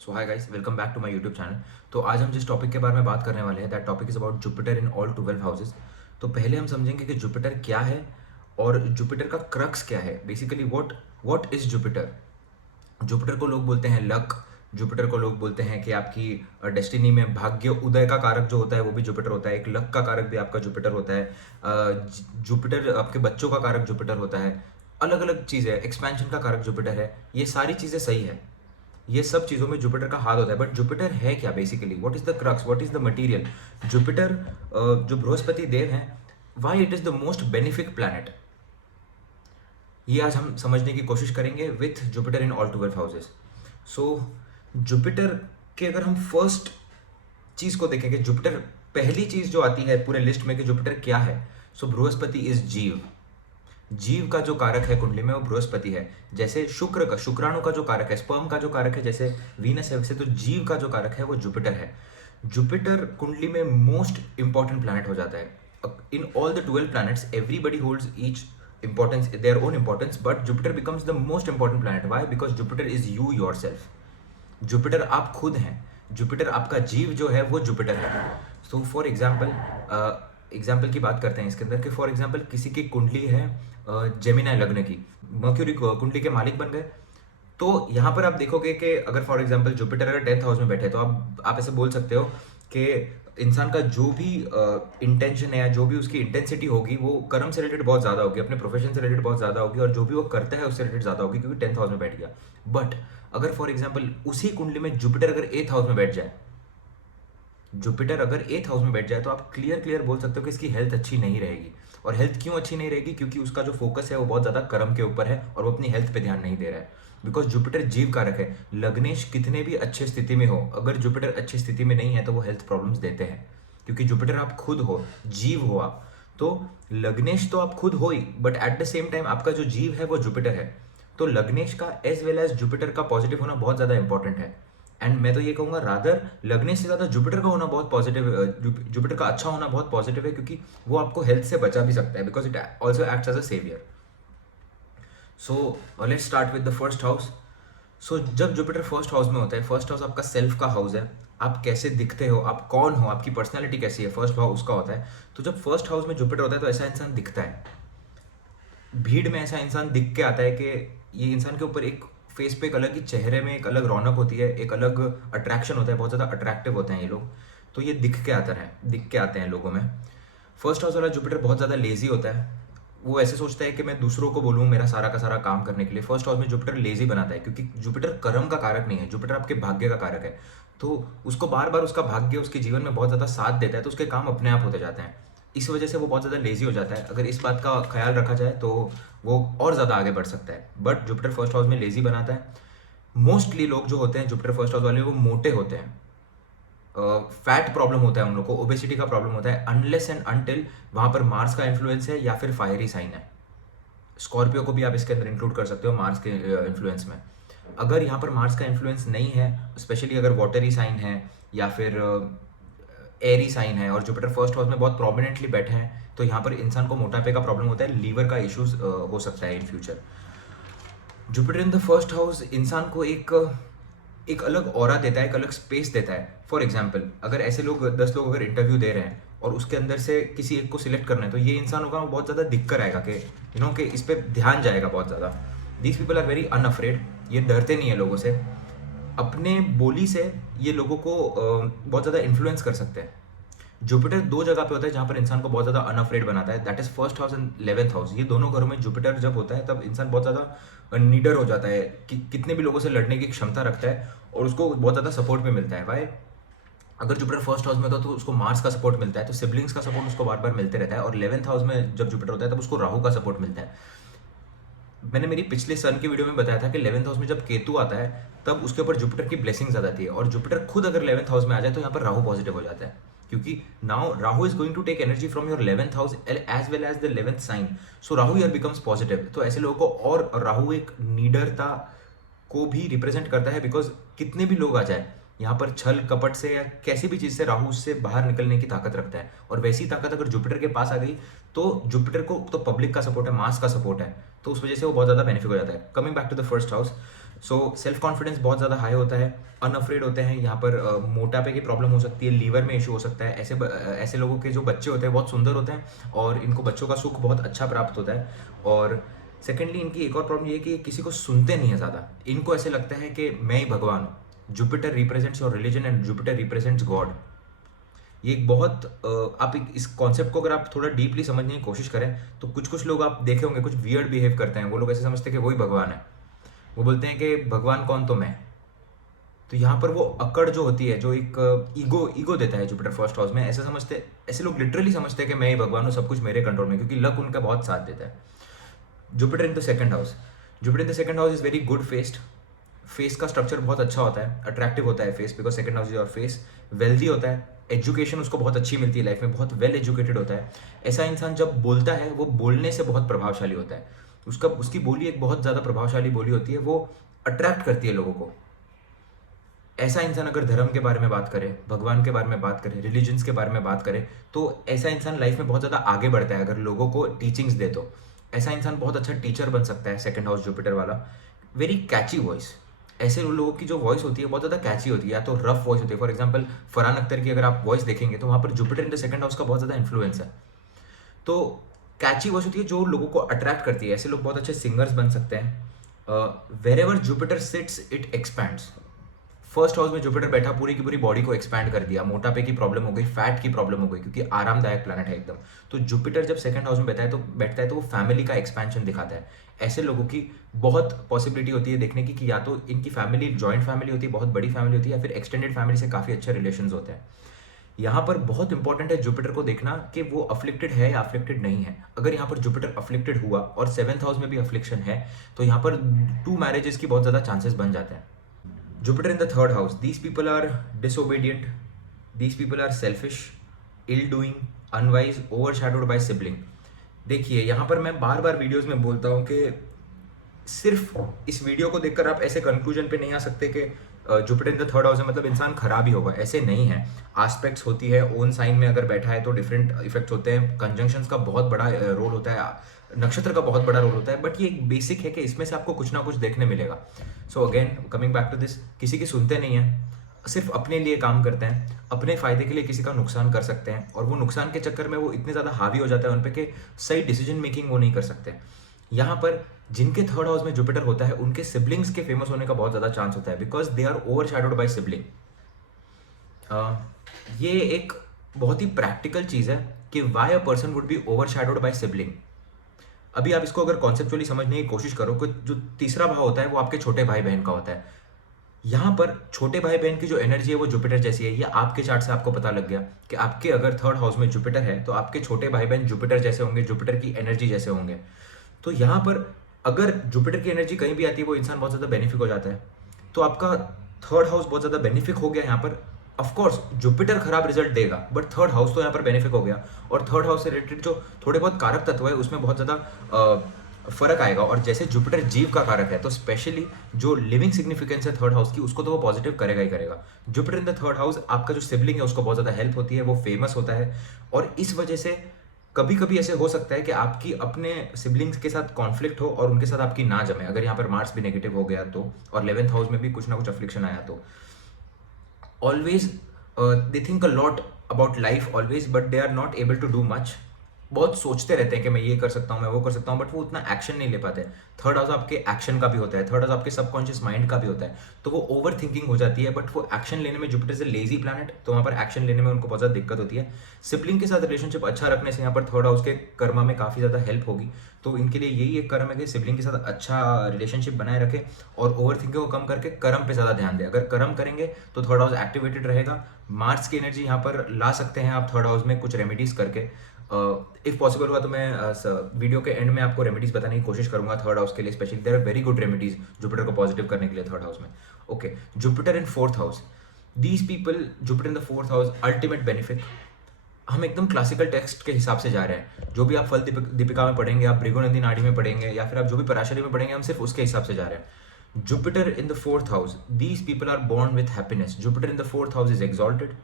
So hi guys, welcome back to my YouTube channel. तो आज हम जिस टॉपिक के बारे में बात करने वाले हैं, that topic is about Jupiter in all 12 houses. तो पहले हम समझेंगे कि जुपिटर क्या है और जुपिटर का क्रक्स क्या है। Basically what what is Jupiter. Jupiter को लोग बोलते हैं लक। जुपिटर को लोग बोलते हैं कि आपकी डेस्टिनी में भाग्य उदय का कारक जो होता है वो भी जुपिटर होता है। एक लक का कारक भी आपका जुपिटर होता है। जुपिटर आपके बच्चों का कारक जुपिटर होता है। अलग अलग चीज़ें, एक्सपेंशन का कारक जुपिटर है। ये सारी चीज़ें सही है, ये सब चीज़ों में जुपिटर का हाथ होता है। बट जुपिटर है क्या basically, what is the crux, what is the material. Jupiter जो बृहस्पति देव हैं, why it is the most benefic planet, ये आज हम समझने की कोशिश करेंगे with Jupiter in all 12 houses. So Jupiter के अगर हम फर्स्ट चीज़ को देखेंगे, जुपिटर पहली चीज़ जो आती है पूरे लिस्ट में कि जुपिटर क्या है, सो बृहस्पति इज जीव। जीव का जो कारक है कुंडली में वो बृहस्पति है। जैसे शुक्र का, शुक्राणु का जो कारक है, स्पर्म का जो कारक है जैसे वीनस है, वैसे तो जीव का जो कारक है वो जुपिटर है। जुपिटर कुंडली में मोस्ट इंपॉर्टेंट प्लैनेट हो जाता है। In all the 12 planets everybody holds each importance, their own importance, but Jupiter becomes the most important planet. Why? Because Jupiter is you yourself. Jupiter आप खुद हैं। Jupiter आपका जीव जो है वो जुपिटर है। सो फॉर एग्जाम्पल, एग्जाम्पल की बात करते हैं इसके अंदर कि फॉर एग्जाम्पल किसी की कुंडली है जेमिनाई लग्न की, मर्क्यूरी कुंडली के मालिक बन गए। तो यहाँ पर आप देखोगे कि अगर फॉर एग्जाम्पल जुपिटर अगर 10th हाउस में बैठे तो आप ऐसे बोल सकते हो कि इंसान का जो भी इंटेंशन है या जो भी उसकी इंटेंसिटी होगी वो कर्म से रिलेटेड बहुत ज़्यादा होगी, अपने प्रोफेशन से रिलेटेड बहुत ज़्यादा होगी, और जो भी वो करता है उससे रिलेटेड ज़्यादा होगी, क्योंकि 10th हाउस में बैठ गया। बट अगर फॉर एग्जाम्पल उसी कुंडली में जुपिटर अगर 8th हाउस में बैठ जाए, जुपिटर अगर 8th हाउस में बैठ जाए, तो आप क्लियर क्लियर बोल सकते हो कि इसकी हेल्थ अच्छी नहीं रहेगी। और हेल्थ क्यों अच्छी नहीं रहेगी? क्योंकि उसका जो फोकस है वो बहुत ज़्यादा कर्म के ऊपर है और वो अपनी हेल्थ पे ध्यान नहीं दे रहा है। बिकॉज जुपिटर जीव कारक है। लग्नेश कितने भी अच्छे स्थिति में हो, अगर जुपिटर अच्छी स्थिति में नहीं है तो वो हेल्थ प्रॉब्लम्स देते हैं, क्योंकि जुपिटर आप खुद हो, जीव हो आप। तो लग्नेश तो आप खुद हो ही, but at the same time आपका जो जीव है वो जुपिटर है। तो लग्नेश का एज वेल एज जुपिटर का पॉजिटिव होना बहुत ज़्यादा इंपॉर्टेंट है। एंड मैं तो ये कहूँगा रादर लग्नेश से ज़्यादा जुपिटर का होना बहुत पॉजिटिव, जुपिटर का अच्छा होना बहुत पॉजिटिव है, क्योंकि वो आपको हेल्थ से बचा भी सकता है, because it also acts as a saviour. So let's start with the first house. So जब जुपिटर फर्स्ट हाउस में होता है, फर्स्ट हाउस आपका सेल्फ का हाउस है। आप कैसे दिखते हो, आप कौन हो, आपकी पर्सनैलिटी कैसी है, फर्स्ट हाउस उसका होता है। तो जब फर्स्ट हाउस में जुपिटर होता है तो ऐसा इंसान दिखता है, भीड़ में ऐसा इंसान दिख के आता है कि ये इंसान के ऊपर एक फेस पे एक अलग ही, चेहरे में एक अलग रौनक होती है, एक अलग अट्रैक्शन होता है, बहुत ज़्यादा अट्रैक्टिव होते हैं ये लोग। तो ये दिख के आते हैं लोगों में। फर्स्ट हाउस वाला जुपिटर बहुत ज़्यादा लेजी होता है। वो ऐसे सोचता है कि मैं दूसरों को बोलूँ मेरा सारा का सारा काम करने के लिए। फर्स्ट हाउस में जुपिटर लेजी बनाता है, क्योंकि जुपिटर कर्म का कारक नहीं है, जुपिटर आपके भाग्य का कारक है। तो उसको बार बार उसका भाग्य उसके जीवन में बहुत ज़्यादा साथ देता है, तो उसके काम अपने आप होते जाते हैं। इस वजह से वो बहुत ज़्यादा लेजी हो जाता है। अगर इस बात का ख्याल रखा जाए तो वो और ज़्यादा आगे बढ़ सकता है। बट जुपिटर फर्स्ट हाउस में लेजी बनाता है। मोस्टली लोग जो होते हैं जुपिटर फर्स्ट हाउस वाले, वो मोटे होते हैं। फैट प्रॉब्लम होता है उन लोगों को, ओबेसिटी का प्रॉब्लम होता है, अनलेस एंड अनटिल वहाँ पर मार्स का इन्फ्लुएंस है या फिर फायरी साइन है। स्कॉर्पियो को भी आप इसके अंदर इंक्लूड कर सकते हो मार्स के इन्फ्लुएंस में। अगर यहाँ पर मार्स का इन्फ्लुएंस नहीं है, स्पेशली अगर वाटरी साइन है या फिर एरी साइन है और जुपिटर फर्स्ट हाउस में बहुत प्रोमिनेंटली बैठे हैं, तो यहाँ पर इंसान को मोटापे का प्रॉब्लम होता है, लीवर का इश्यूज हो सकता है in future. Jupiter in the first house इंसान को एक अलग ऑरा देता है, एक अलग स्पेस देता है। फॉर एग्जाम्पल, अगर ऐसे लोग 10 लोग अगर इंटरव्यू दे रहे हैं और उसके अंदर से किसी एक को सिलेक्ट करना है, तो ये इंसान होगा वो बहुत ज़्यादा दिख कर आएगा कि कि इस पर ध्यान जाएगा बहुत ज़्यादा। These people are very unafraid, ये डरते नहीं है लोगों से। अपने बोली से ये लोगों को बहुत ज़्यादा इन्फ्लुएंस कर सकते हैं। जुपिटर दो जगह पे होता है जहाँ पर इंसान को बहुत ज़्यादा अनअफ्रेड बनाता है, that is first house and 11th house. ये दोनों घरों में जुपिटर जब होता है तब इंसान बहुत ज़्यादा नीडर हो जाता है, कि कितने भी लोगों से लड़ने की क्षमता रखता है और उसको बहुत ज़्यादा सपोर्ट भी मिलता है। वाई? अगर जुपिटर फर्स्ट हाउस में होता है तो उसको मार्स का सपोर्ट मिलता है, तो सिबलिंग्स का सपोर्ट उसको बार बार मिलते रहता है। और 11th हाउस में जब जुपिटर होता है तब उसको राहु का सपोर्ट मिलता है। मैंने मेरी पिछले सन की वीडियो में बताया था कि 11th हाउस में जब केतु आता है तब उसके ऊपर जुपिटर की ब्लेसिंग्स आ जाती है, और जुपिटर खुद अगर 11th हाउस में आ जाए तो यहाँ पर राहु पॉजिटिव हो जाता है, क्योंकि now Rahu is going to take energy from your 11th house as well as the 11th sign. So Rahu here becomes positive. तो ऐसे लोगों को, और राहु एक नीडरता को भी रिप्रेजेंट करता है, बिकॉज कितने भी लोग आ जाए यहाँ पर छल कपट से या कैसी भी चीज़ से राहु उससे बाहर निकलने की ताकत रखता है। और वैसी ताकत अगर जुपिटर के पास आ गई तो जुपिटर को तो पब्लिक का सपोर्ट है, मास का सपोर्ट है, तो उस वजह से वो बहुत ज़्यादा बेनिफिट हो जाता है। Coming back to the first house, so self confidence बहुत ज़्यादा हाई होता है, अनअफ्रेड होते हैं। यहाँ पर मोटापे की प्रॉब्लम हो सकती है, लीवर में इशू हो सकता है। ऐसे लोगों के जो बच्चे होते हैं बहुत सुंदर होते हैं और इनको बच्चों का सुख बहुत अच्छा प्राप्त होता है। और सेकेंडली इनकी एक और प्रॉब्लम ये है कि ये किसी को सुनते नहीं है ज़्यादा। इनको ऐसे लगता है कि मैं ही भगवान हूँ। Jupiter represents your religion and Jupiter represents God. ये एक बहुत आप इस कॉन्सेप्ट को अगर आप थोड़ा डीपली समझने की कोशिश करें तो कुछ कुछ लोग आप देखे होंगे कुछ वियर्ड बिहेव करते हैं। वो लोग ऐसे समझते हैं कि वही भगवान है। वो बोलते हैं कि भगवान कौन, तो मैं। तो यहाँ पर वो अकड़ जो होती है, जो एक ईगो देता है जुपिटर फर्स्ट हाउस में, ऐसे लोग लिटरली समझते हैं कि मैं ही भगवान हूँ, सब कुछ मेरे कंट्रोल में, क्योंकि लक उनका बहुत साथ देता है। Jupiter in the second house, Jupiter in the second house is very good faced. Face का स्ट्रक्चर बहुत अच्छा होता है, अट्रैक्टिव होता है face, because second house is your face. Wealthy होता है, एजुकेशन उसको बहुत अच्छी मिलती है लाइफ में, बहुत वेल एजुकेटेड होता है। ऐसा इंसान जब बोलता है वो बोलने से बहुत प्रभावशाली होता है। उसकी बोली एक बहुत ज़्यादा प्रभावशाली बोली होती है, वो अट्रैक्ट करती है लोगों को। ऐसा इंसान अगर धर्म के बारे में बात करे, भगवान के बारे में बात करे, रिलीजन्स के बारे में बात करे, तो ऐसा इंसान लाइफ में बहुत ज़्यादा आगे बढ़ता है अगर लोगों को टीचिंग्स दे तो। ऐसा इंसान बहुत अच्छा टीचर बन सकता है सेकंड हाउस जुपिटर वाला। वेरी कैची वॉइस, ऐसे लोगों की जो वॉइस होती है बहुत ज़्यादा कैची होती है, या तो रफ वॉइस होती है। फॉर एग्जाम्पल फरहान अख्तर की अगर आप वॉइस देखेंगे तो वहाँ पर Jupiter in the second house का बहुत ज़्यादा इन्फ्लुएंस है। तो कैची वॉइस होती है जो लोगों को अट्रैक्ट करती है। ऐसे लोग बहुत अच्छे सिंगर्स बन सकते हैं। Wherever Jupiter sits it expands. First house में जुपिटर बैठा पूरी की पूरी बॉडी को एक्सपैंड कर दिया। मोटापे की प्रॉब्लम हो गई, फैट की प्रॉब्लम हो गई, क्योंकि आरामदायक प्लैनेट है एकदम। तो जुपिटर जब सेकंड हाउस में बैठता है तो वो फैमिली का एक्सपेंशन दिखाता है। ऐसे लोगों की बहुत पॉसिबिलिटी होती है देखने की कि या तो इनकी फैमिली जॉइंट फैमिली होती है, बहुत बड़ी फैमिली होती है, या फिर एक्सटेंडेड फैमिली से काफ़ी अच्छे रिलेशन होते हैं। यहाँ पर बहुत इंपॉर्टेंट है जुपिटर को देखना कि वो अफ्लिक्टेड है या अफ्लिक्टेड नहीं है। अगर यहाँ पर जुपिटर अफ्लिक्टेड हुआ और सेवंथ हाउस में भी अफ्लिक्शन है तो यहाँ पर 2 मैरिजेस की बहुत ज़्यादा चांसेस बन जाते हैं। Jupiter in the third house. These people are disobedient. These people are selfish, ill-doing, unwise, overshadowed by sibling. देखिए यहाँ पर मैं बार बार वीडियोस में बोलता हूँ कि सिर्फ इस वीडियो को देखकर आप ऐसे कंक्लूजन पे नहीं आ सकते कि Jupiter in the third house है मतलब इंसान खराब ही होगा। ऐसे नहीं है। एस्पेक्ट्स होती है, ओन साइन में अगर बैठा है तो डिफरेंट इफेक्ट्स होते हैं। कंजंक्शंस का बहुत बड़ा रोल होता है, नक्षत्र का बहुत बड़ा रोल होता है, बट ये एक बेसिक है कि इसमें से आपको कुछ ना कुछ देखने मिलेगा। So again coming back to this, किसी की सुनते नहीं है, सिर्फ अपने लिए काम करते हैं, अपने फायदे के लिए किसी का नुकसान कर सकते हैं, और वो नुकसान के चक्कर में वो इतने ज़्यादा हावी हो जाता है उन पे कि सही डिसीजन मेकिंग वो नहीं कर सकते। यहाँ पर जिनके थर्ड हाउस में जुपिटर होता है उनके सिबलिंग्स के फेमस होने का बहुत ज़्यादा चांस होता है, because they are overshadowed by sibling. ये एक बहुत ही प्रैक्टिकल चीज़ है कि why a person would be overshadowed by sibling. अभी आप इसको अगर कॉन्सेप्चुअली समझने की कोशिश करो कि जो तीसरा भाव होता है वो आपके छोटे भाई बहन का होता है। यहाँ पर छोटे भाई बहन की जो एनर्जी है वो जुपिटर जैसी है। ये आपके चार्ट से आपको पता लग गया कि आपके अगर थर्ड हाउस में जुपिटर है तो आपके छोटे भाई बहन जुपिटर जैसे होंगे, जुपिटर की एनर्जी जैसे होंगे। तो यहाँ पर अगर जुपिटर की एनर्जी कहीं भी आती है वो इंसान बहुत ज़्यादा बेनिफिक हो जाता है। तो आपका थर्ड हाउस बहुत ज़्यादा बेनिफिक हो गया यहाँ पर। ऑफकोर्स जुपिटर खराब रिजल्ट देगा बट थर्ड हाउस तो यहाँ पर बेनिफिक हो गया, और थर्ड हाउस से रिलेटेड जो थोड़े बहुत कारक तत्व है उसमें बहुत ज़्यादा फर्क आएगा। और जैसे जुपिटर जीव का कारक है तो स्पेशली जो लिविंग सिग्निफिकेंस है थर्ड हाउस की उसको तो वो पॉजिटिव करेगा ही करेगा। Jupiter in the third house आपका जो सिबलिंग है उसको बहुत ज़्यादा हेल्प होती है, वो फेमस होता है, और इस वजह से कभी कभी ऐसे हो सकता है कि आपकी अपने सिबलिंग्स के साथ कॉन्फ्लिक्ट हो और उनके साथ आपकी ना जमे, अगर यहाँ पर मार्स भी नेगेटिव हो गया तो, और 11th हाउस में भी कुछ ना कुछ अफ्लिक्शन आया तो। Always they think a lot about life always, but they are not able to do much. बहुत सोचते रहते हैं कि मैं ये कर सकता हूँ, मैं वो कर सकता हूँ, बट वो उतना एक्शन नहीं ले पाते। थर्ड हाउस आपके एक्शन का भी होता है, थर्ड हाउस आपके सबकॉन्शियस माइंड का भी होता है, तो वो ओवर थिंकिंग हो जाती है। बट वो एक्शन लेने में, जुपिटर से लेजी प्लैनेट, तो वहाँ पर एक्शन लेने में उनको बहुत ज़्यादा दिक्कत होती है। सिबलिंग के साथ रिलेशनशिप अच्छा रखने से यहाँ पर थर्ड हाउस के कर्मा में काफ़ी ज़्यादा हेल्प होगी। तो इनके लिए यही एक कर्म है कि सिबलिंग के साथ अच्छा रिलेशनशिप बनाए रखें और ओवर थिंकिंग को कम करके कर्म पे ज़्यादा ध्यान दें। अगर कर्म करेंगे तो थर्ड हाउस एक्टिवेटेड रहेगा। मार्स की एनर्जी यहाँ पर ला सकते हैं आप थर्ड हाउस में कुछ रेमेडीज़ करके। इफ़ पॉसिबल हुआ तो मैं वीडियो के एंड में आपको रेमेडीज बताने की कोशिश करूंगा थर्ड हाउस के लिए specially. There are very good remedies Jupiter को पॉजिटिव करने के लिए थर्ड हाउस में। Okay, Jupiter in fourth house, these people, Jupiter in the fourth house, ultimate benefit. हम एकदम क्लासिकल टेक्स्ट के हिसाब से जा रहे हैं। जो भी आप फल दीपिका में पढ़ेंगे, आप भृगुनंदी नाड़ी में पढ़ेंगे, या फिर आप जो भी पराशरी में पढ़ेंगे, हम सिर्फ उसके हिसाब से जा रहे हैं। Jupiter in the fourth house, these people are born with happiness. Jupiter in the fourth house is exalted.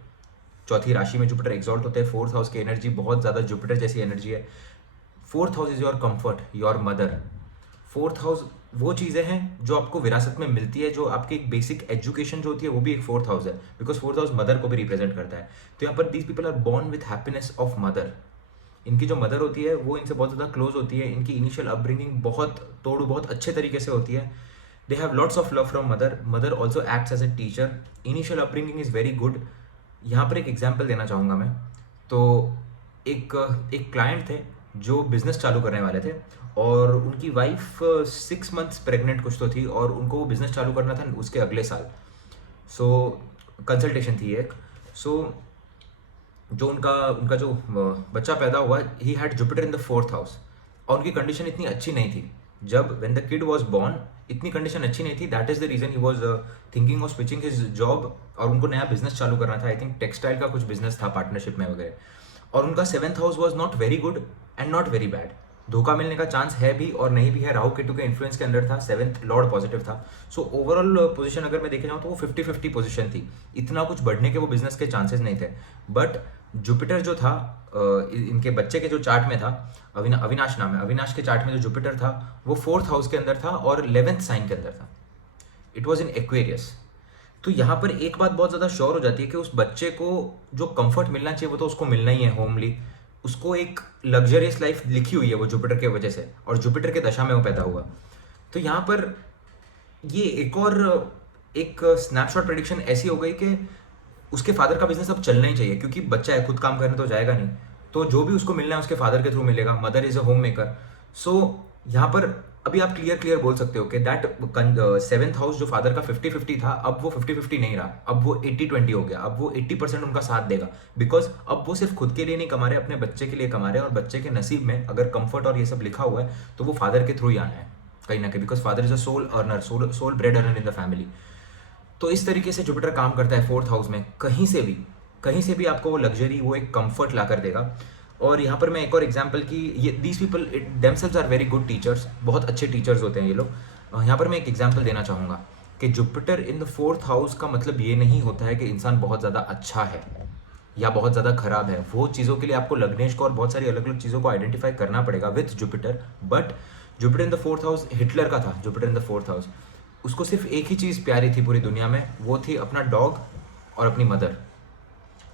चौथी राशि में जुपिटर एक्सॉल्ट होते हैं। फोर्थ हाउस की एनर्जी बहुत ज़्यादा जुपिटर जैसी एनर्जी है। Fourth house is your comfort, your mother. Fourth house वो चीज़ें हैं जो आपको विरासत में मिलती है, जो आपकी एक बेसिक एजुकेशन जो होती है वो भी एक फोर्थ हाउस है, बिकॉज फोर्थ हाउस मदर को भी रिप्रेजेंट करता है। तो यहाँ पर these people are born with happiness of mother. इनकी जो मदर होती है वो इनसे बहुत ज़्यादा क्लोज होती है, इनकी इनिशियल अपब्रिंगिंग बहुत अच्छे तरीके से होती है। They have lots of love from mother. Mother also acts as a teacher. Initial upbringing is very good. यहाँ पर एक एग्जाम्पल देना चाहूँगा मैं। तो एक एक क्लाइंट थे जो बिजनेस चालू करने वाले थे, और उनकी वाइफ 6 मंथ्स प्रेग्नेंट कुछ तो थी, और उनको वो बिजनेस चालू करना था उसके अगले साल। सो कंसल्टेशन थी एक। सो जो उनका उनका जो बच्चा पैदा हुआ, he had Jupiter in the fourth house, और उनकी कंडीशन इतनी अच्छी नहीं थी। जब when the kid was born इतनी कंडीशन अच्छी नहीं थी। That is the reason he was thinking of switching his job, और उनको नया बिजनेस चालू करना था। आई थिंक टेक्सटाइल का कुछ बिजनेस था पार्टनरशिप में वगैरह। और उनका seventh house was not very good and not very bad. धोखा मिलने का चांस है भी और नहीं भी है। राहु केतु के इन्फ्लुएंस के अंदर था, सेवंथ लॉर्ड पॉजिटिव था। सो ओवरऑल पोजीशन अगर मैं देखे जाऊँ तो वो 50-50 पोजीशन थी। इतना कुछ बढ़ने के वो बिजनेस के चांसेस नहीं थे। बट जुपिटर जो था इनके बच्चे के जो चार्ट में था, अविनाश नाम है, अविनाश के चार्ट में जो जुपिटर था वो फोर्थ हाउस के अंदर था और 11th साइन के अंदर था। It was in Aquarius. तो यहाँ पर एक बात बहुत ज़्यादा श्योर हो जाती है कि उस बच्चे को जो कंफर्ट मिलना चाहिए वो तो उसको मिलना ही है, होमली। उसको एक लग्जरियस लाइफ लिखी हुई है वो जुपिटर के वजह से, और जुपिटर के दशा में वो पैदा हुआ। तो यहाँ पर ये एक स्नैपशॉट प्रेडिक्शन ऐसी हो गई कि उसके फादर का बिजनेस अब चलना ही चाहिए, क्योंकि बच्चा है, खुद काम करने तो जाएगा नहीं। तो जो भी उसको मिलना है उसके फादर के थ्रू मिलेगा। Mother is a homemaker. So यहाँ पर अभी आप क्लियर बोल सकते हो कि दैट सेवंथ हाउस जो फादर का 50-50 था, अब वो 50-50 नहीं रहा, अब वो 80-20 हो गया। अब वो 80% उनका साथ देगा, बिकॉज अब वो सिर्फ खुद के लिए नहीं कमा रहे, अपने बच्चे के लिए कमा रहे हैं। और बच्चे के नसीब में अगर कंफर्ट और ये सब लिखा हुआ है तो वो फादर के थ्रू ही आना है कहीं ना कहीं, because father is a sole earner, sole bread earner in the family. तो इस तरीके से जुपिटर काम करता है फोर्थ हाउस में। कहीं से भी आपको वो लग्जरी, वो एक कंफर्ट ला कर देगा। और यहाँ पर मैं एक और एग्जांपल की, ये these people themselves are very good teachers, बहुत अच्छे टीचर्स होते हैं ये लोग। यहाँ पर मैं एक एग्जांपल देना चाहूँगा कि Jupiter in the fourth house का मतलब ये नहीं होता है कि इंसान बहुत ज़्यादा अच्छा है या बहुत ज़्यादा खराब है। वो चीज़ों के लिए आपको लग्नेश को और बहुत सारी अलग अलग चीज़ों को आइडेंटिफाई करना पड़ेगा with Jupiter. But Jupiter in the fourth house, Hitler का था Jupiter in the fourth house. उसको सिर्फ एक ही चीज़ प्यारी थी पूरी दुनिया में, वो थी अपना डॉग और अपनी मदर।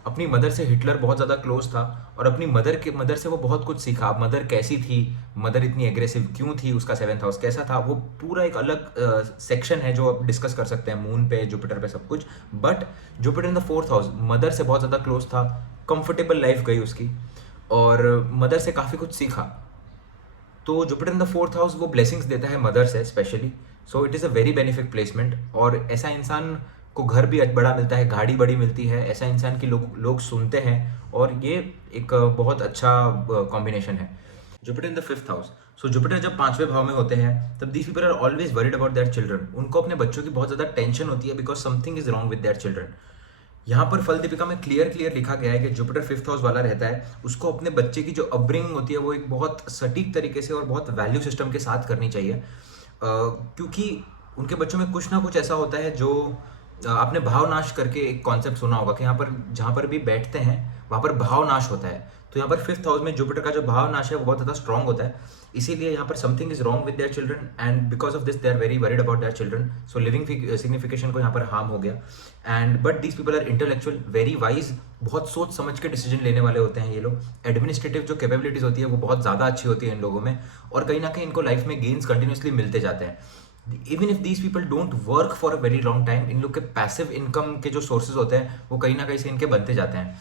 अपनी मदर से हिटलर बहुत ज़्यादा क्लोज था, और अपनी मदर से वो बहुत कुछ सीखा। मदर कैसी थी, मदर इतनी एग्रेसिव क्यों थी, उसका सेवंथ हाउस कैसा था, वो पूरा एक अलग सेक्शन है जो आप डिस्कस कर सकते हैं मून पे, जुपिटर पे, सब कुछ। But Jupiter in the fourth house mother से बहुत ज़्यादा क्लोज था, कंफर्टेबल लाइफ गई उसकी, और मदर से काफ़ी कुछ सीखा। तो Jupiter in the fourth house वो ब्लेसिंग्स देता है मदर से specially. So it is a very benefic placement. और ऐसा इंसान को घर भी बड़ा मिलता है, गाड़ी बड़ी मिलती है, ऐसा इंसान की लोग सुनते हैं, और ये एक बहुत अच्छा कॉम्बिनेशन है। Jupiter in the fifth house. So Jupiter जब 5वें भाव में होते हैं तब these people are always worried about their children. उनको अपने बच्चों की बहुत ज़्यादा टेंशन होती है, because something is wrong with their children. यहाँ पर फल दीपिका में क्लियर लिखा गया है कि जुपिटर फिफ्थ हाउस वाला रहता है, उसको अपने बच्चे की जो अपब्रिंगिंग होती है वो एक बहुत सटीक तरीके से और बहुत वैल्यू सिस्टम के साथ करनी चाहिए। क्योंकि उनके बच्चों में कुछ ना कुछ ऐसा होता है जो आपने भाव नाश करके एक कॉन्सेप्ट सुना होगा कि यहाँ पर जहाँ पर भी बैठते हैं वहाँ पर भाव नाश होता है। तो यहाँ पर फिफ्थ हाउस में जुपिटर का जो भाव नाश है वो बहुत ज़्यादा स्ट्रॉन्ग होता है। इसीलिए यहाँ पर something is wrong with their children, and because of this they are very worried about their children. So living signification को यहाँ पर हार्म हो गया। And but these people are intellectual, very wise, बहुत सोच समझ के डिसीजन लेने वाले होते हैं ये लोग। एडमिनिस्ट्रेटिव जो कैपेबिलिटीज होती है वो बहुत ज़्यादा अच्छी होती है इन लोगों में, और कहीं ना कहीं इनको लाइफ में गेन्स कंटिन्यूसली मिलते जाते हैं। Even if these people don't work for a very long time, इन लोग के पैसिव इनकम के जो सोर्सेज होते हैं वो कहीं ना कहीं से इनके बनते जाते हैं।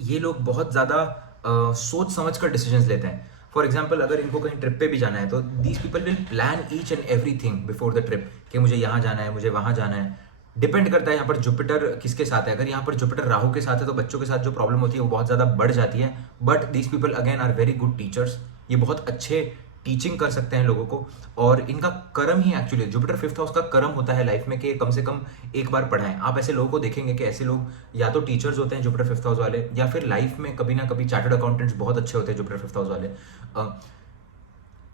ये लोग बहुत ज़्यादा सोच समझ कर डिसीजंस लेते हैं। फॉर एग्जाम्पल अगर इनको कहीं ट्रिप पे भी जाना है तो these people will plan each and every thing before the trip, कि मुझे यहाँ जाना है, मुझे वहाँ जाना है। डिपेंड करता है यहाँ पर जुपिटर किसके साथ है। अगर यहाँ पर जुपिटर राहु के साथ है तो बच्चों के साथ जो प्रॉब्लम होती है वो बहुत ज़्यादा बढ़ जाती है। But these people again are very good teachers, ये बहुत अच्छे टीचिंग कर सकते हैं लोगों को। और इनका कर्म ही एक्चुअली जुपिटर फिफ्थ हाउस का कर्म होता है लाइफ में कि कम से कम एक बार पढ़ाएं। आप ऐसे लोगों को देखेंगे कि ऐसे लोग या तो टीचर्स होते हैं जुपिटर फिफ्थ हाउस वाले, या फिर लाइफ में कभी ना कभी चार्टर्ड अकाउंटेंट्स बहुत अच्छे होते हैं जुपिटर फिफ्थ हाउस वाले।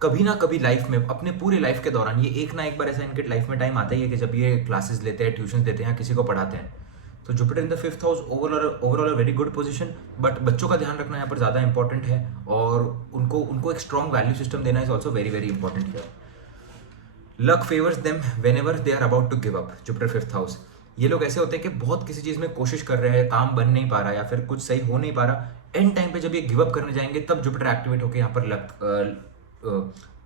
कभी ना कभी लाइफ में, अपने पूरे लाइफ के दौरान, ये एक ना एक बार ऐसा इनके लाइफ में टाइम आता ही है कि जब ये क्लासेस लेते हैं, ट्यूशन देते हैं, या किसी को पढ़ाते हैं। तो Jupiter in the fifth house overall very good position. But बच्चों का ध्यान रखना यहाँ पर ज़्यादा इंपॉर्टेंट है, और उनको एक स्ट्रॉन्ग वैल्यू सिस्टम देना is also very very important है। Luck favours them whenever they are about to give up, Jupiter fifth house. ये लोग ऐसे होते हैं कि बहुत किसी चीज़ में कोशिश कर रहे हैं, काम बन नहीं पा रहा या फिर कुछ सही हो नहीं पा रहा, एंड टाइम पे जब ये गिव अप करने जाएंगे तब जुपिटर एक्टिवेट होकर यहाँ पर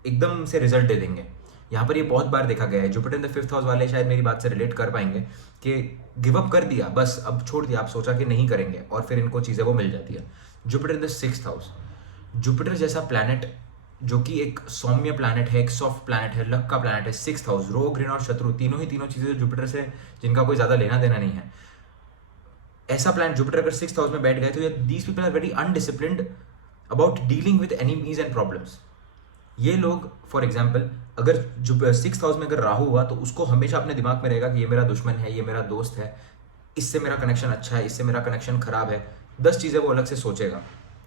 एकदम से रिजल्ट दे देंगे। यहाँ पर ये बहुत बार देखा गया है। Jupiter in the fifth house वाले शायद मेरी बात से रिलेट कर पाएंगे कि गिव अप कर दिया, बस अब छोड़ दिया, आप सोचा कि नहीं करेंगे और फिर इनको चीज़ें वो मिल जाती है। Jupiter in the sixth house, Jupiter जैसा प्लैनेट जो कि एक सौम्य प्लैनेट है, एक सॉफ्ट प्लैनेट है, लक का प्लैनेट है, सिक्स्थ हाउस, रोग ऋण और शत्रु, तीनों चीजें जुपिटर से जिनका कोई ज्यादा लेना देना नहीं है, ऐसा प्लैनेट जुपिटर अगर सिक्स्थ हाउस में बैठ गए तो ये these people are very undisciplined about dealing with enemies and problems. ये लोग फॉर एग्जाम्पल अगर सिक्स्थ हाउस में अगर राहु हुआ तो उसको हमेशा अपने दिमाग में रहेगा कि ये मेरा दुश्मन है, ये मेरा दोस्त है, इससे मेरा कनेक्शन अच्छा है, इससे मेरा कनेक्शन खराब है, 10 चीज़ें वो अलग से सोचेगा।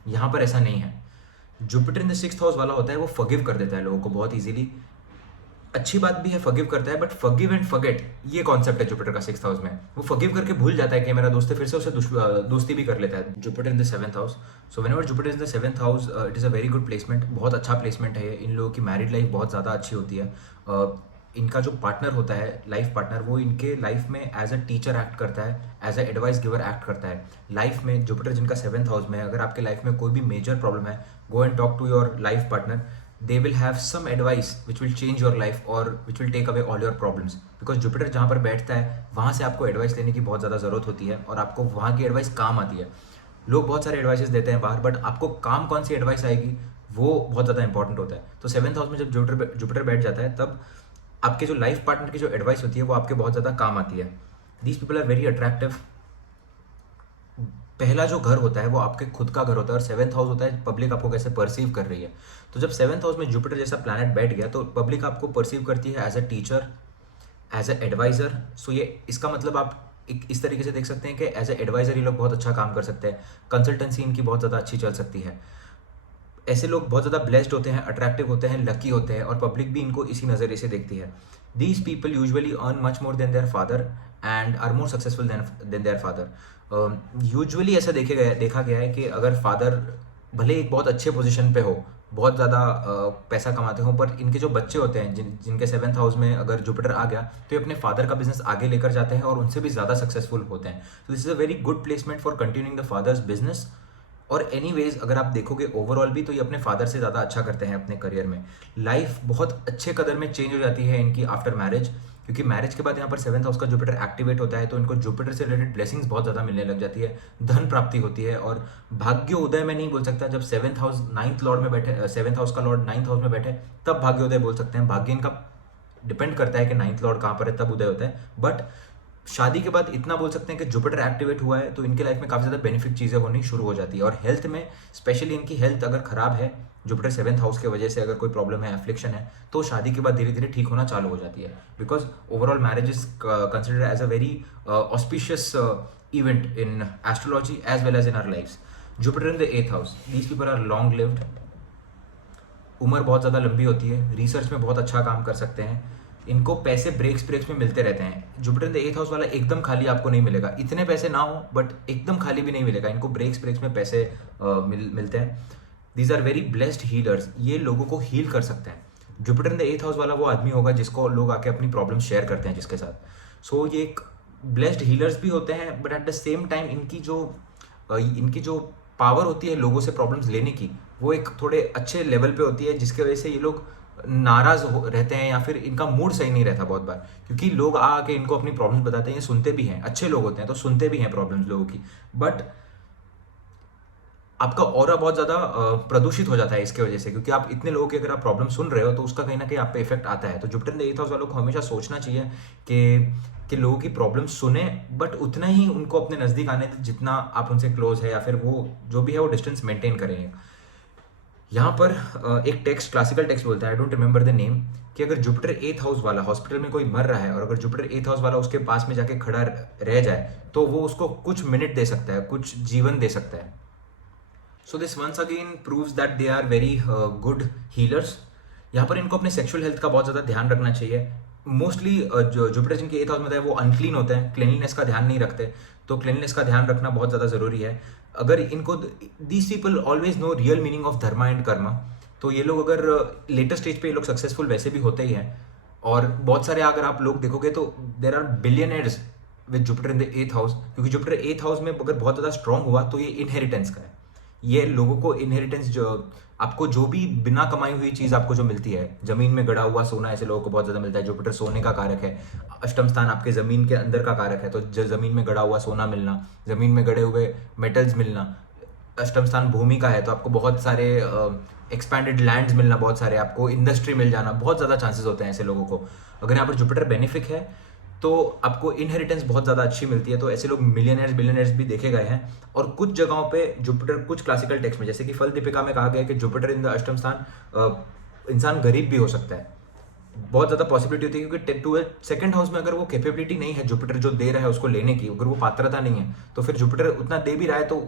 यहाँ पर ऐसा नहीं है। Jupiter in the sixth house वाला होता है वो फॉरगिव कर देता है लोगों को बहुत इजीली। अच्छी बात भी है, फॉरगिव करता है, बट फॉरगिव एंड फॉरगेट ये कॉन्सेप्ट है जुपिटर का सिक्स्थ हाउस में। वो फॉरगिव करके भूल जाता है कि मेरा दोस्त है, फिर से उसे दोस्ती भी कर लेता है। Jupiter in the seventh house, so whenever Jupiter in the seventh house, it is a very good placement, बहुत अच्छा प्लेसमेंट है। इन लोगों की मैरिड लाइफ बहुत ज़्यादा अच्छी होती है। इनका जो पार्टनर होता है, लाइफ पार्टनर, वो इनके लाइफ में एज अ टीचर एक्ट करता है, as a advice giver act करता है। लाइफ में जुपिटर जिनका सेवंथ हाउस में है, अगर आपके लाइफ में कोई भी मेजर प्रॉब्लम है, go and talk to your life partner, they will have some advice which will change your life or which will take away all your problems, because Jupiter जहाँ पर बैठता है वहाँ से आपको एडवाइस लेने की बहुत ज़्यादा ज़रूरत होती है और आपको वहाँ की एडवाइस काम आती है। लोग बहुत सारे एडवाइसेस देते हैं बाहर, बट आपको काम कौन सी एडवाइस आएगी वो बहुत ज़्यादा इंपॉर्टेंट होता है। तो सेवंथ हाउस में जब जुपिटर बैठ जाता है तब आपके जो लाइफ पार्टनर की जो एडवाइस होती है वो आपके बहुत ज़्यादा काम आती है। These people are very attractive. पहला जो घर होता है वो आपके खुद का घर होता है और सेवंथ हाउस होता है पब्लिक आपको कैसे परसीव कर रही है। तो जब सेवंथ हाउस में जुपिटर जैसा प्लैनेट बैठ गया तो पब्लिक आपको परसीव करती है as a teacher, as a adviser. So ये इसका मतलब आप एक इस तरीके से देख सकते हैं कि एज अ एडवाइज़र ये लोग बहुत अच्छा काम कर सकते हैं। कंसल्टेंसी इनकी बहुत ज़्यादा अच्छी चल सकती है। ऐसे लोग बहुत ज़्यादा ब्लेस्ड होते हैं, अट्रैक्टिव होते हैं, लकी होते हैं और पब्लिक भी इनको इसी नज़रिए से देखती है। These people usually earn much more than their father and are more successful than their father. Usually ऐसा देखा गया है कि अगर फादर भले एक बहुत अच्छे पोजीशन पे हो, बहुत ज़्यादा पैसा कमाते हो, पर इनके जो बच्चे होते हैं जिनके सेवंथ हाउस में अगर जुपिटर आ गया तो ये अपने फादर का बिजनेस आगे लेकर जाते हैं और उनसे भी ज़्यादा सक्सेसफुल होते हैं। तो this is a very good placement for continuing the father's business. और एनीवेज अगर आप देखोगे ओवरऑल भी तो ये अपने फादर से ज़्यादा अच्छा करते हैं अपने करियर में। लाइफ बहुत अच्छे कदर में चेंज हो जाती है इनकी आफ्टर मैरिज, क्योंकि मैरिज के बाद यहाँ पर सेवंथ हाउस का जुपिटर एक्टिवेट होता है तो इनको जुपिटर से रिलेटेड ब्लेसिंग्स बहुत ज़्यादा मिलने लग जाती है, धन प्राप्ति होती है और भाग्य उदय में नहीं बोल सकता। जब सेवंथ हाउस नाइन्थ लॉर्ड में बैठे, सेवंथ हाउस का लॉर्ड नाइन्थ हाउस में बैठे तब भाग्योदय बोल सकते हैं। भाग्य इनका डिपेंड करता है कि नाइन्थ लॉर्ड कहाँ पर है तब उदय होता है। बट शादी के बाद इतना बोल सकते हैं कि जुपिटर एक्टिवेट हुआ है तो इनके लाइफ में काफ़ी ज़्यादा बेनिफिट चीज़ें होनी शुरू हो जाती है। और हेल्थ में स्पेशली इनकी हेल्थ अगर ख़राब है, जुपिटर सेवंथ हाउस की वजह से अगर कोई प्रॉब्लम है, एफ्लिक्शन है, तो शादी के बाद धीरे धीरे ठीक होना चालू हो जाती है। Because overall marriage is considered as a very auspicious event in astrology as well as in our lifes. Jupiter in the eighth house, these people are long lived, उम्र बहुत ज़्यादा लंबी होती है, रिसर्च में बहुत अच्छा काम कर सकते हैं, इनको पैसे ब्रेक्स में मिलते रहते हैं। Jupiter in the eighth house वाला एकदम खाली आपको नहीं मिलेगा, इतने पैसे ना हो बट एकदम खाली भी नहीं मिलेगा, इनको ब्रेक्स में पैसे मिलते हैं। These are very blessed healers, ये लोगों को हील कर सकते हैं। Jupiter in the eighth house वाला वो आदमी होगा जिसको लोग आके अपनी प्रॉब्लम शेयर करते हैं जिसके साथ। सो ये एक ब्लेस्ड हीलर्स भी होते हैं, but at the same time इनकी जो पावर होती है लोगों से प्रॉब्लम्स लेने की, वो एक थोड़े अच्छे लेवल पे होती है, जिसके वजह से ये लोग नाराज रहते हैं या फिर इनका मूड सही नहीं रहता बहुत बार, क्योंकि लोग आके इनको अपनी प्रॉब्लम्स बताते हैं, ये सुनते भी हैं, अच्छे लोग होते हैं तो सुनते भी हैं प्रॉब्लम्स लोगों की, बट आपका ऑरा बहुत ज़्यादा प्रदूषित हो जाता है इसके वजह से, क्योंकि आप इतने लोगों की अगर आप प्रॉब्लम सुन रहे हो तो उसका कहीं ना कहीं आप पे इफेक्ट आता है। तो Jupiter in the eighth house वालों को हमेशा सोचना चाहिए कि लोगों की प्रॉब्लम सुने, बट उतना ही उनको अपने नज़दीक आने दें जितना आप उनसे क्लोज है, या फिर वो जो भी है वो डिस्टेंस मेंटेन करें। यहाँ पर एक टेक्स्ट, क्लासिकल टेक्स्ट बोलता है, I don't remember the name, कि अगर जुपिटर एथ हाउस वाला हॉस्पिटल में कोई मर रहा है और अगर जुपिटर एथ हाउस वाला उसके पास में जाके खड़ा रह जाए तो वो उसको कुछ मिनट दे सकता है, कुछ जीवन दे सकता है। So this once again proves that they are very good healers. यहाँ पर इनको अपने सेक्सुअल हेल्थ का बहुत ज़्यादा ध्यान रखना चाहिए। मोस्टली जो जुपिटर जिनके एथ हाउस में है वो अनक्लीन होते हैं, क्लीनलीनेस का ध्यान नहीं रखते, तो क्लीनलीनेस का ध्यान रखना बहुत ज़्यादा ज़रूरी है। अगर इनको these people always no real meaning of Dharma and Karma, तो ये लोग अगर लेटर स्टेज पे ये लोग सक्सेसफुल वैसे भी होते ही हैं, और बहुत सारे अगर आप लोग देखोगे तो there are billionaires with Jupiter in the 8th house, क्योंकि जुपिटर 8th हाउस में अगर बहुत ज़्यादा स्ट्रांग हुआ तो ये इनहेरिटेंस का है। ये लोगों को इनहेरिटेंस, जो आपको जो भी बिना कमाई हुई चीज़ आपको जो मिलती है, जमीन में गड़ा हुआ सोना ऐसे लोगों को बहुत ज़्यादा मिलता है। जुपिटर सोने का कारक है, अष्टम स्थान आपके ज़मीन के अंदर का कारक है, तो ज़मीन में गड़ा हुआ सोना मिलना, ज़मीन में गड़े हुए मेटल्स मिलना। अष्टम स्थान भूमि का है तो आपको बहुत सारे एक्सपैंडेड लैंड्स मिलना, बहुत सारे आपको इंडस्ट्री मिल जाना, बहुत ज़्यादा चांसेस होते हैं ऐसे लोगों को। अगर यहाँ पर जुपिटर बेनिफिक है तो आपको इनहेरिटेंस बहुत ज़्यादा अच्छी मिलती है, तो ऐसे लोग मिलियनर्स बिलियनर्स भी देखे गए हैं। और कुछ जगहों पे जुपिटर, कुछ क्लासिकल टेक्स्ट में जैसे कि फल दीपिका में कहा गया है कि जुपिटर इन द अष्टम स्थान, इंसान गरीब भी हो सकता है। बहुत ज़्यादा पॉसिबिलिटी होती है, क्योंकि ट्वेल्थ सेकंड हाउस में अगर वो कैपेबिलिटी नहीं है जुपिटर जो दे रहा है उसको लेने की, अगर वो पात्रता नहीं है तो फिर जुपिटर उतना दे भी रहा है तो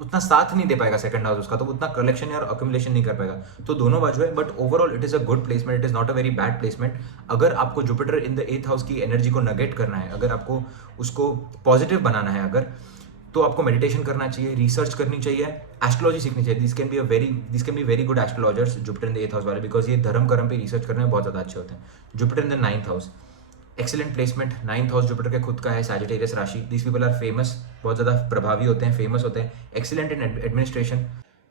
उतना साथ नहीं दे पाएगा सेकंड हाउस उसका, तो उतना कलेक्शन और अक्यूमुलेशन नहीं कर पाएगा। तो दोनों बाजू है, but overall it is a good placement, it is not a very bad placement. अगर आपको Jupiter in the 8th house की एनर्जी को नगेट करना है, अगर आपको उसको पॉजिटिव बनाना है, अगर तो आपको मेडिटेशन करना चाहिए, रिसर्च करनी चाहिए, एस्ट्रोलॉजी सीखनी चाहिए। This can be very good astrologers Jupiter in the 8th house वाले, बिकॉज ये धर्म कर्म पे रिसर्च करने में बहुत ज़्यादा अच्छे होते हैं। Jupiter in the 9th house, excellent placement. 9th house Jupiter के खुद का है, सैजिटेरियस राशि। दीज पीपल आर फेमस, बहुत ज़्यादा प्रभावी होते हैं, फेमस होते हैं, excellent in administration.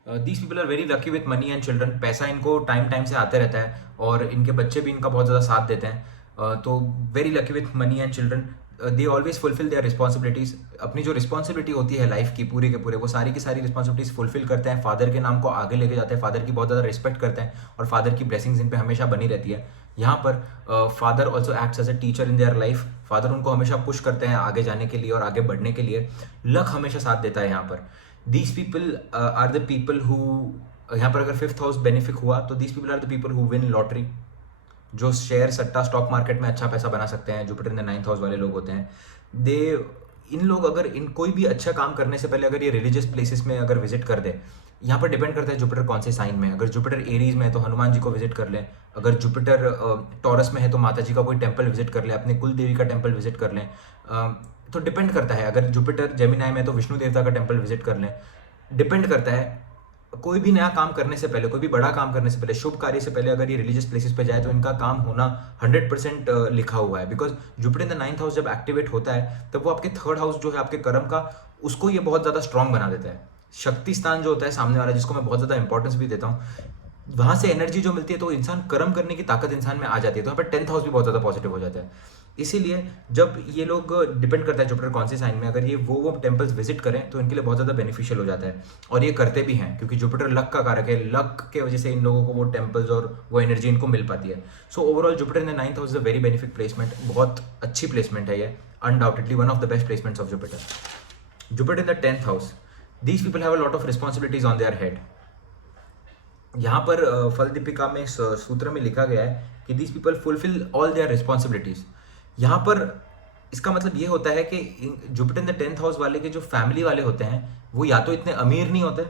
These people are very lucky with money and children. पैसा इनको टाइम टाइम से आते रहता है और इनके बच्चे भी इनका बहुत ज़्यादा साथ देते हैं। तो very lucky with money and children. They always fulfil there responsibilities. अपनी जो रिस्पॉन्सिबिलिटी होती है लाइफ की पूरे के पूरे, वो सारी की सारी रिस्पॉन्सिबिलिटीज़ फुलफिल करते हैं। फादर के नाम को आगे लेके जाते हैं, फादर की बहुत ज़्यादा रिस्पेक्ट करते हैं और फादर की ब्लेसिंग्स इन पे हमेशा बनी रहती है। यहाँ पर father also acts as a teacher in their life. Father उनको हमेशा पुश करते हैं आगे जाने के लिए और आगे बढ़ने के लिए। लक हमेशा साथ देता है यहाँ पर। These people are the people who, यहाँ पर अगर 5th हाउस बेनिफिक हुआ तो these people are the people who win lottery, जो शेयर सट्टा स्टॉक मार्केट में अच्छा पैसा बना सकते हैं। Jupiter in the 9th house वाले लोग होते हैं। दे इन लोग अगर इन कोई भी अच्छा काम करने से पहले अगर ये रिलीजियस प्लेसेस में अगर विजिट कर दे, यहाँ पर डिपेंड करता है जुपिटर कौन से साइन में है। अगर जुपिटर एरीज में है तो हनुमान जी को विजिट कर ले, अगर जुपिटर टॉरस में है तो माता जी का कोई टेम्पल विजिट कर ले, अपने कुल देवी का टेम्पल विजिट कर लें। तो डिपेंड करता है। अगर जुपिटर जेमिनाई में तो विष्णु देवता का टेम्पल विजिट कर लें। डिपेंड करता है। कोई भी नया काम करने से पहले, कोई भी बड़ा काम करने से पहले, शुभ कार्य से पहले अगर ये रिलीजियस प्लेसेस पे जाए तो इनका काम होना 100% लिखा हुआ है। Because Jupiter in the 9th house जब एक्टिवेट होता है तब वो आपके 3rd हाउस जो है आपके कर्म का, उसको ये बहुत ज़्यादा स्ट्रांग बना देता है। शक्ति स्थान जो होता है सामने वाला, जिसको मैं बहुत ज़्यादा इंपॉर्टेंस भी देता हूँ, वहाँ से एनर्जी जो मिलती है तो इंसान कर्म करने की ताकत इंसान में आ जाती है। तो यहाँ पर 10th हाउस भी बहुत ज़्यादा पॉजिटिव हो जाता है। इसीलिए जब ये लोग, डिपेंड करता है जुपिटर कौन से साइन में, अगर ये वो टेम्पल्स विजिट करें तो इनके लिए बहुत ज़्यादा बेनिफिशियल हो जाता है। और ये करते भी हैं, क्योंकि जुपिटर लक का कारक है। लक के वजह से इन लोगों को वो टेम्पल्स और वो एनर्जी इनको मिल पाती है। So overall Jupiter in the 9th house is a very benefic placement. बहुत अच्छी प्लेसमेंट है ये, undoubtedly one of the best placements of Jupiter. Jupiter in the 10th house, these people have a lot of responsibilities on their head. यहाँ पर फल दीपिका में सूत्र में लिखा गया है कि these people fulfil all there responsibilities. यहाँ पर इसका मतलब ये होता है कि Jupiter in the 10th house वाले के जो फैमिली वाले होते हैं वो या तो इतने अमीर नहीं होते,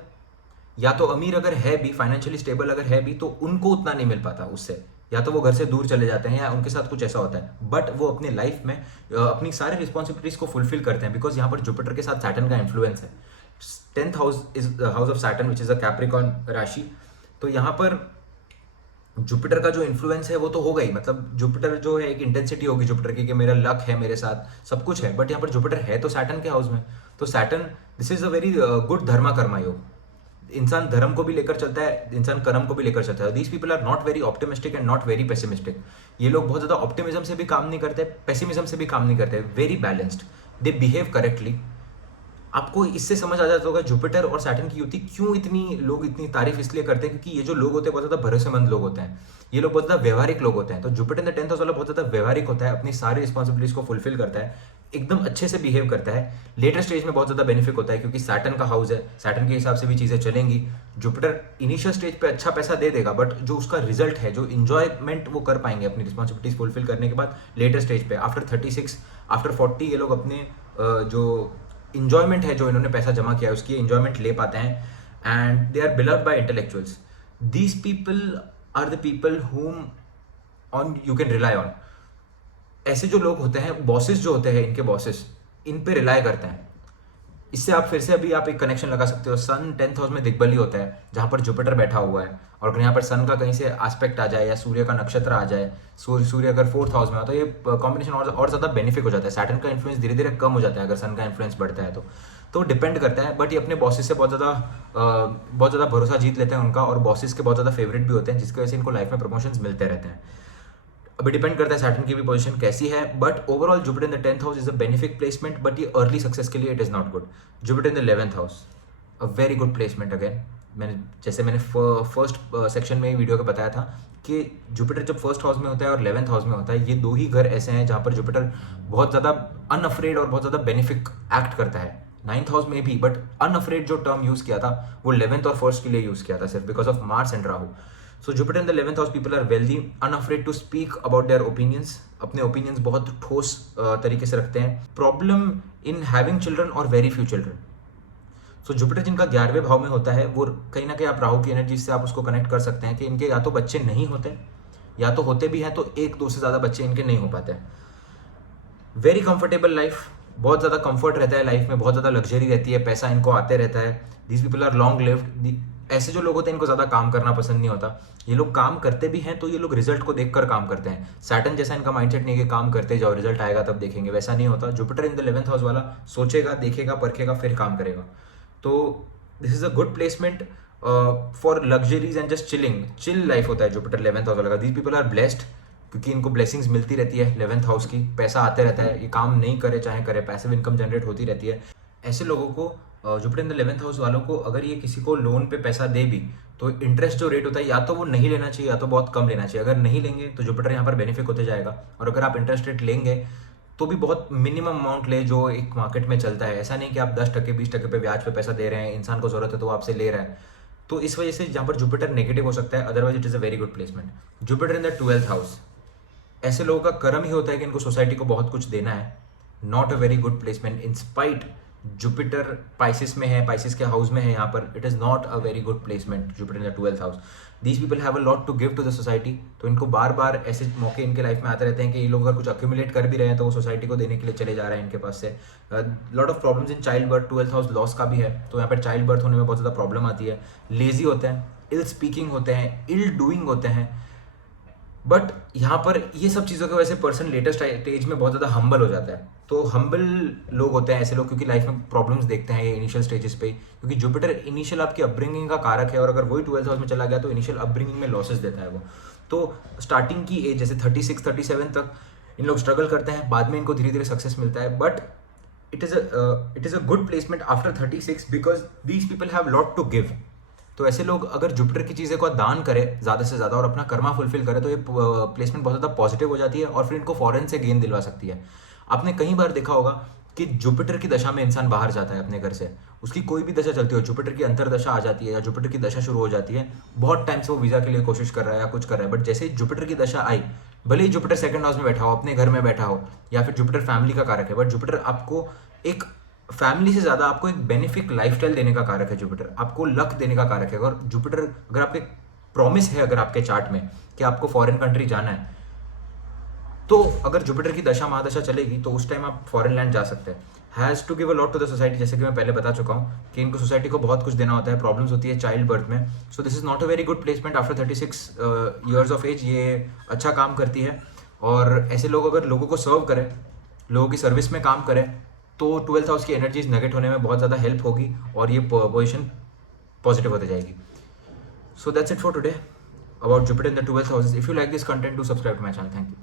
या तो अमीर अगर है भी, फाइनेंशियली स्टेबल अगर है भी, तो उनको उतना नहीं मिल पाता उससे, या तो वो घर से दूर चले जाते हैं या उनके साथ कुछ ऐसा होता है। बट वो अपने लाइफ में अपनी सारी रिस्पॉन्सिबिलिटीज को फुलफिल करते हैं, बिकॉज यहाँ पर जुपिटर के साथ सैटर्न का इन्फ्लुएंस है। 10th house is house of Saturn which is a Capricorn राशि। तो यहाँ पर जुपिटर का जो इन्फ्लुएंस है वो तो होगा ही, मतलब जुपिटर जो है एक इंटेंसिटी होगी जुपिटर की कि मेरा लक है, मेरे साथ सब कुछ है। बट यहाँ पर जुपिटर है तो सैटर्न के हाउस में, तो Saturn, this is a very good dharma karma yoga. इंसान धर्म को भी लेकर चलता है, इंसान कर्म को भी लेकर चलता है। These people are not very optimistic and not very pessimistic. ये लोग बहुत ज़्यादा ऑप्टिमिज्म से भी काम नहीं करते, पेसिमिज्म से भी काम नहीं करते, very balanced, they behave correctly. आपको इससे समझ आ जाता होगा जुपिटर और सैटर्न की युति क्यों इतनी लोग इतनी तारीफ इसलिए करते हैं, क्योंकि ये जो लोग होते हैं बहुत ज़्यादा भरोसेमंद लोग होते हैं। ये लोग बहुत ज़्यादा व्यवहारिक लोग होते हैं। तो Jupiter in the 10th house वाला बहुत ज़्यादा व्यवहारिक होता है, अपनी सारी रिस्पॉन्सिबिलिटीज को फुलफिल करता है, एकदम अच्छे से बिहेव करता है। लेटर स्टेज में बहुत ज़्यादा बेनिफिक होता है, क्योंकि सैटर्न का हाउस है, सैटर्न के हिसाब से भी चीज़ें चलेंगी। जुपिटर इनिशियल स्टेज पे अच्छा पैसा दे देगा, बट जो उसका रिजल्ट है, जो इंजॉयमेंट वो कर पाएंगे अपनी रिस्पॉन्सिबिलिटीज फुलफिल करने के बाद लेटर स्टेज पे, आफ्टर 36, आफ्टर 40, ये लोग अपने जो इंजॉयमेंट है, जो इन्होंने पैसा जमा किया है, उसकी इंजॉयमेंट ले पाते हैं। And they are beloved by intellectuals. These people are the people whom on you can rely on. ऐसे जो लोग होते हैं, बॉसेस जो होते हैं, इनके बॉसेस इन पे रिलाई करते हैं। इससे आप फिर से अभी आप एक कनेक्शन लगा सकते हो, सन 10th हाउस में दिग्बली होता है जहाँ पर जुपिटर बैठा हुआ है, और अगर यहाँ पर सन का कहीं से एस्पेक्ट आ जाए या सूर्य का नक्षत्र आ जाए, सूर्य अगर 4th हाउस में हो तो ये कॉम्बिनेशन और ज़्यादा बेनिफिक हो जाता है। सैटर्न का इन्फ्लुएंस धीरे धीरे कम हो जाता है अगर सन का इन्फ्लुएंस बढ़ता है तो डिपेंड करता है। बट ये अपने बॉसेस से बहुत ज़्यादा भरोसा जीत लेते हैं उनका, और बॉसेस के बहुत ज़्यादा फेवरेट भी होते हैं, जिसकी वजह से इनको लाइफ में प्रमोशंस मिलते रहते हैं। अभी डिपेंड करता है सैटर्न की भी पोजीशन कैसी है, but overall Jupiter in the 10th house is a benefic placement, but ये अर्ली सक्सेस के लिए it is not good. Jupiter in the 11th house a very good placement again. मैंने फर्स्ट सेक्शन में video का बताया था कि Jupiter जब फर्स्ट हाउस में होता है और 11th हाउस में होता है, ये दो ही घर ऐसे हैं जहाँ पर जुपिटर बहुत ज़्यादा अनअफ्रेड और बहुत ज़्यादा बेनिफिक एक्ट करता है। 9th हाउस में भी, बट अनअफ्रेड जो टर्म यूज़ किया था वो 11th और फर्स्ट के लिए यूज़ किया था, सिर्फ because of Mars and Rahu. So Jupiter in the 11th house people are wealthy, unafraid to speak about their opinions, अपने ओपिनियंस बहुत ठोस तरीके से रखते हैं। प्रॉब्लम इन हैविंग चिल्ड्रन और very few children. So Jupiter जिनका 11वें भाव में होता है, वो कहीं ना कहीं आप राहु की एनर्जी से आप उसको कनेक्ट कर सकते हैं कि इनके या तो बच्चे नहीं होते, या तो होते भी हैं तो एक दो से ज़्यादा बच्चे इनके नहीं हो पाते हैं। वेरी कंफर्टेबल लाइफ, बहुत ज़्यादा कंफर्ट रहता है लाइफ में, बहुत ज़्यादा लग्जरी रहती है, पैसा इनको आते रहता है। These people are long lived. ऐसे जो लोग होते हैं इनको ज़्यादा काम करना पसंद नहीं होता। ये लोग काम करते भी हैं तो ये लोग रिजल्ट को देखकर काम करते हैं। सैटर्न जैसा इनका माइंडसेट नहीं है कि काम करते जाओ, रिजल्ट आएगा तब देखेंगे, वैसा नहीं होता। Jupiter in the 11th house वाला सोचेगा, देखेगा, परखेगा, फिर काम करेगा। तो this is a good placement for luxuries and just chill life होता है जुपिटर 11th हाउस वाला का। दीज पीपल आर ब्लेस्ड, क्योंकि इनको ब्लेसिंग्स मिलती रहती है 11th हाउस की, पैसा आते रहता है, ये काम नहीं करे चाहे करे, पैसिव इनकम जनरेट होती रहती है। ऐसे लोगों को Jupiter in the 11th house वालों को अगर ये किसी को लोन पे पैसा दे भी तो इंटरेस्ट जो रेट होता है या तो वो नहीं लेना चाहिए या तो बहुत कम लेना चाहिए। अगर नहीं लेंगे तो जुपिटर यहाँ पर बेनिफिक होते जाएगा, और अगर आप इंटरेस्ट रेट लेंगे तो भी बहुत मिनिमम अमाउंट ले जो एक मार्केट में चलता है। ऐसा नहीं कि आप 10% 20% पे ब्याज पे पैसा दे रहे हैं, इंसान को जरूरत है तो वो आपसे ले रहा है। तो इस वजह से जहाँ पर जुपिटर नेगेटिव हो सकता है, otherwise it is a very good placement. Jupiter in the 12th house, ऐसे लोगों का कर्म ही होता है कि इनको सोसाइटी को बहुत कुछ देना है। Not a very good placement in spite Jupiter Pisces में है, पाइसिस के हाउस में है यहाँ पर, it is not a very good placement Jupiter in the 12th house. These people have a lot to give to the society. तो इनको बार बार ऐसे मौके इनके लाइफ में आते रहते हैं कि ये लोग अगर कुछ अक्यूमुलेट कर भी रहे हैं तो वो सोसाइटी को देने के लिए चले जा रहे हैं इनके पास से। Lot of problems in child birth, 12th house loss का भी है, तो यहाँ पर चाइल्ड बर्थ होने में बहुत ज़्यादा प्रॉब्लम आती है। लेजी होते हैं, इल स्पीकिंग होते हैं, इल डूइंग होते हैं। बट यहाँ पर ये सब चीज़ों की वजह से पर्सन लेटेस्ट स्टेज में बहुत ज़्यादा हम्बल हो जाता है। तो हम्बल लोग होते हैं ऐसे लोग, क्योंकि लाइफ में प्रॉब्लम्स देखते हैं ये इनिशियल स्टेजेस पे, क्योंकि जुपिटर इनिशियल आपकी अपब्रिंगिंग का कारक है, और अगर वही 12th हाउस में चला गया तो इनिशियल अपब्रिंगिंग में लॉसेस देता है वो। तो स्टार्टिंग की एज जैसे 36 37 तक इन लोग स्ट्रगल करते हैं, बाद में इनको धीरे धीरे सक्सेस मिलता है। But it is a good placement after 36 because these people have lot to give. तो ऐसे लोग अगर जुपिटर की चीज़ें को दान करें ज़्यादा से ज़्यादा और अपना कर्मा फुलफिल करें तो ये प्लेसमेंट बहुत ज़्यादा पॉजिटिव हो जाती है, और फिर इनको फॉरेन से गेन दिलवा सकती है। आपने कई बार देखा होगा कि जुपिटर की दशा में इंसान बाहर जाता है अपने घर से, उसकी कोई भी दशा चलती हो, जुपिटर की अंतरदशा आ जाती है या जुपिटर की दशा शुरू हो जाती है, बहुत टाइम से वो वीज़ा के लिए कोशिश कर रहा है या कुछ कर रहा है, बट जैसे ही जुपिटर की दशा आई, भले ही जुपिटर 2nd हाउस में बैठा हो, अपने घर में बैठा हो, या फिर जुपिटर फैमिली का कारक है, बट जुपिटर आपको एक फैमिली से ज़्यादा आपको एक बेनिफिक लाइफस्टाइल देने का कारक है। जुपिटर आपको लक देने का कारक है। अगर जुपिटर अगर आपके प्रॉमिस है अगर आपके चार्ट में कि आपको फॉरेन कंट्री जाना है, तो अगर जुपिटर की दशा महादशा चलेगी तो उस टाइम आप फॉरेन लैंड जा सकते हैं। Has to give a lot to the society, जैसे कि मैं पहले बता चुका हूँ कि इनको सोसाइटी को बहुत कुछ देना होता है, प्रॉब्लम्स होती है चाइल्ड बर्थ में। So this is not a very good placement after 36 years of age. ये अच्छा काम करती है, और ऐसे लोग अगर लोगों को सर्व करें, लोगों की सर्विस में काम करें, तो 12th हाउस की एनर्जीज नेगेट होने में बहुत ज़्यादा हेल्प होगी और ये पोजीशन पॉजिटिव होती जाएगी। So that's it for today about Jupiter in the 12th houses. If you like this content, do subscribe to my channel. Thank you.